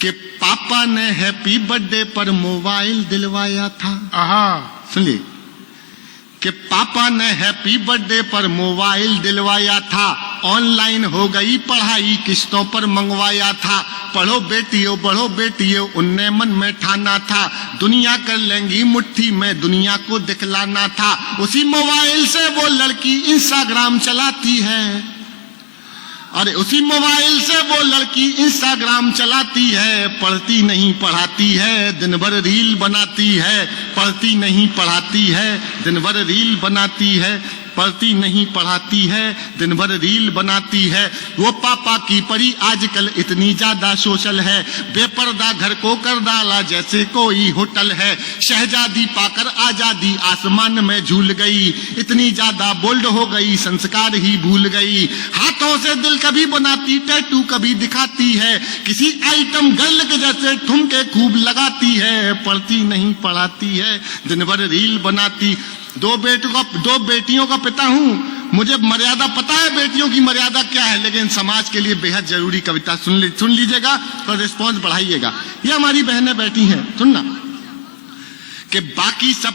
कि पापा ने हैप्पी बर्थडे पर मोबाइल दिलवाया था। सुनिए कि पापा ने हैप्पी बर्थडे पर मोबाइल दिलवाया था, ऑनलाइन हो गई पढ़ाई किस्तों पर मंगवाया था। पढ़ो बेटियों बढ़ो बेटियों उनने मन में ठाना था, दुनिया कर लेंगी मुट्ठी में दुनिया को दिखलाना था। उसी मोबाइल से वो लड़की इंस्टाग्राम चलाती है, अरे उसी मोबाइल से वो लड़की इंस्टाग्राम चलाती है। पढ़ती नहीं पढ़ाती है, दिन भर रील बनाती है। पढ़ती नहीं पढ़ाती है, दिन भर रील बनाती है। पढ़ती नहीं पढ़ाती है, दिन भर रील बनाती है। वो पापा की परी आजकल इतनी ज्यादा सोशल है, बेपर्दा घर को कर डाला जैसे कोई होटल है। शहजादी पाकर आजादी आसमान में झूल गई, इतनी ज्यादा बोल्ड हो गई संस्कार ही भूल गई। हाथों से दिल कभी बनाती टैटू कभी दिखाती है, किसी आइटम गर्ल के जैसे ठुमके खूब लगाती है। पढ़ती नहीं पढ़ाती है, दिन भर रील बनाती। दो बेटियों का पिता हूं, मुझे मर्यादा पता है बेटियों की मर्यादा क्या है, लेकिन समाज के लिए बेहद जरूरी कविता सुन लीजिएगा तो रिस्पॉन्स बढ़ाइएगा। ये हमारी बहनें बैठी हैं, सुनना कि बाकी सब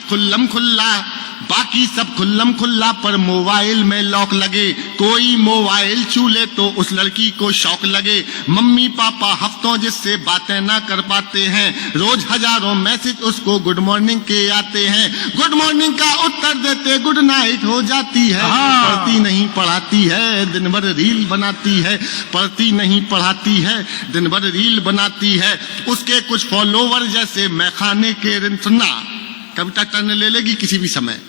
खुल्लम खुल्ला पर मोबाइल में लॉक लगे। कोई मोबाइल छूले तो उस लड़की को शौक लगे। मम्मी पापा हफ्तों जिससे बातें ना कर पाते हैं, रोज हजारों मैसेज उसको गुड मॉर्निंग के आते हैं। गुड मॉर्निंग का उत्तर देते गुड नाइट हो जाती है। पढ़ती नहीं पढ़ाती है, दिन भर रील बनाती है। पढ़ती नहीं पढ़ाती है, दिन भर रील बनाती है। उसके कुछ फॉलोवर जैसे मैखाने के रिंद, सुनना कविता टर्न ले लेगी किसी भी समय,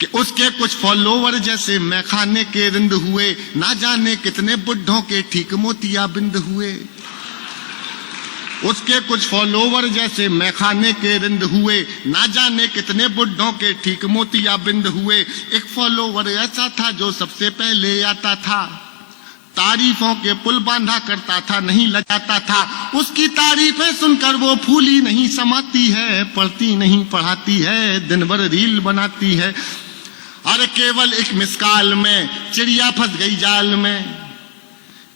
कि उसके कुछ फॉलोवर जैसे मैखाने के रिंद हुए। ना जाने कितने बुढ़ों के ठीक मोतिया बिंद हुए। उसके कुछ फॉलोवर जैसे मैखाने के रिंद हुए, ना जाने कितने बुढ़ों के ठीक मोतिया बिंद हुए। एक फॉलोवर ऐसा था जो सबसे पहले आता था, तारीफों के पुल बांधा करता था, नहीं लगाता था। उसकी तारीफें सुनकर वो फूली नहीं समाती है। पढ़ती नहीं पढ़ाती है, दिन भर रील बनाती है। अरे केवल एक मिसकाल में चिड़िया फंस गई जाल में,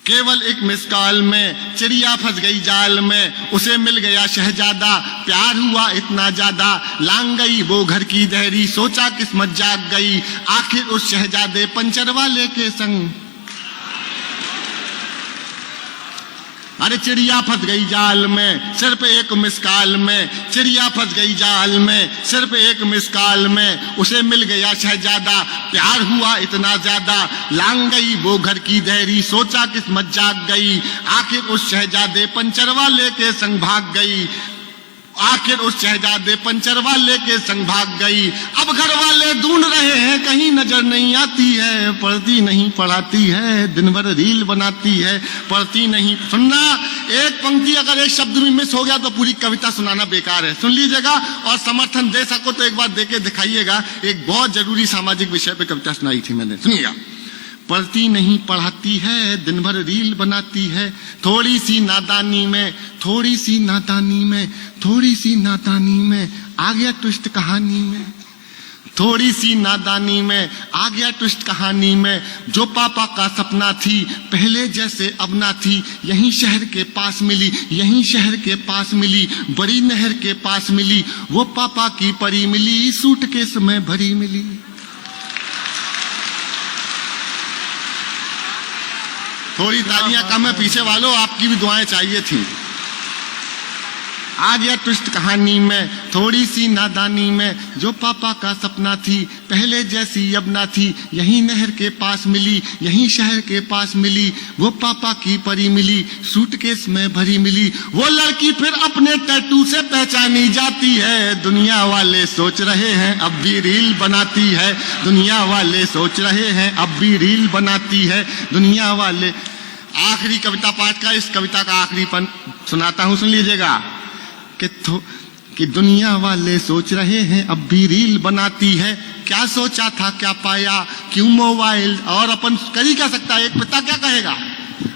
केवल एक मिसकाल में चिड़िया फंस गई जाल में। उसे मिल गया शहजादा, प्यार हुआ इतना ज्यादा। लांग गई वो घर की देहरी, सोचा किस्मत जाग गई। आखिर उस शहजादे पंचर वाले के संग, अरे चिड़िया फंस गई जाल में सिर्फ एक मिसकाल में। चिड़िया फंस गई जाल में सिर्फ एक मिसकाल में। उसे मिल गया शहजादा, प्यार हुआ इतना ज्यादा। लांग गई वो घर की देहरी, सोचा किस्मत जाग गई। आखिर उस शहजादे पंचर वाले के संग भाग गई। आखिर उस शहजादे पंचर वाले के संग भाग गई। अब घर वाले ढूंढ रहे हैं, कहीं नजर नहीं आती है। पढ़ती नहीं पढ़ाती है, दिन भर रील बनाती है। पढ़ती नहीं, सुनना एक पंक्ति अगर एक शब्द भी मिस हो गया तो पूरी कविता सुनाना बेकार है। सुन लीजिएगा और समर्थन दे सको तो एक बार दे के दिखाइएगा। एक बहुत जरूरी सामाजिक विषय पे कविता सुनाई थी मैंने, सुनिएगा। पढ़ती नहीं पढ़ाती है, दिन भर रील बनाती है। थोड़ी सी नादानी में, थोड़ी सी नादानी में, थोड़ी सी नादानी में आ गया ट्विस्ट कहानी में। थोड़ी सी नादानी में आ गया ट्विस्ट कहानी में। जो पापा का सपना थी पहले जैसे अब ना थी। यहीं शहर के पास मिली, यहीं शहर के पास मिली, बड़ी नहर के पास मिली। वो पापा की परी मिली, सूटकेस में भरी मिली। थोड़ी तालियां कम है पीछे वालों, आपकी भी दुआएं चाहिए थी। आ गया ट्विस्ट कहानी में, थोड़ी सी नादानी में। जो पापा का सपना थी पहले जैसी अब ना थी। यहीं नहर के पास मिली, यहीं शहर के पास मिली। वो पापा की परी मिली, सूटकेस में भरी मिली। वो लड़की फिर अपने टैटू से पहचानी जाती है। दुनिया वाले सोच रहे हैं अब भी रील बनाती है। दुनिया वाले सोच रहे हैं अब भी रील बनाती है। दुनिया वाले, आखिरी कविता पाठ का, इस कविता का आखिरी पन सुनाता हूं, सुन लीजिएगा। कि दुनिया वाले सोच रहे हैं अब भी रील बनाती है। क्या सोचा था क्या पाया, क्यों मोबाइल, और अपन कर ही क्या सकता है, एक पिता क्या कहेगा।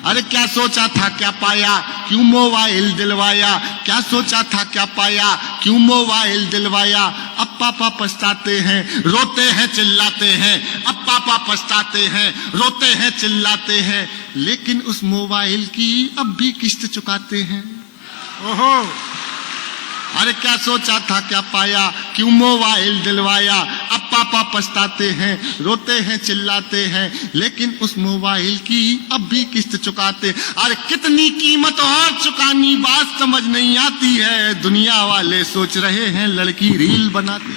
अरे क्या सोचा था क्या पाया, क्यों मोबाइल दिलवाया। क्या सोचा था क्या पाया, क्यों मोबाइल दिलवाया। अब पापा पछताते हैं, रोते हैं चिल्लाते हैं। अब पापा पछताते हैं, रोते हैं चिल्लाते हैं। लेकिन उस मोबाइल की अब भी किस्त चुकाते हैं। ओहो, अरे क्या सोचा था क्या पाया, क्यों मोबाइल दिलवाया। अब पापा पछताते हैं, रोते हैं, चिल्लाते हैं, लेकिन उस मोबाइल की अब भी किस्त चुकाते। अरे कितनी कीमत और चुकानी, बात समझ नहीं आती है। दुनिया वाले सोच रहे हैं लड़की रील बनाती।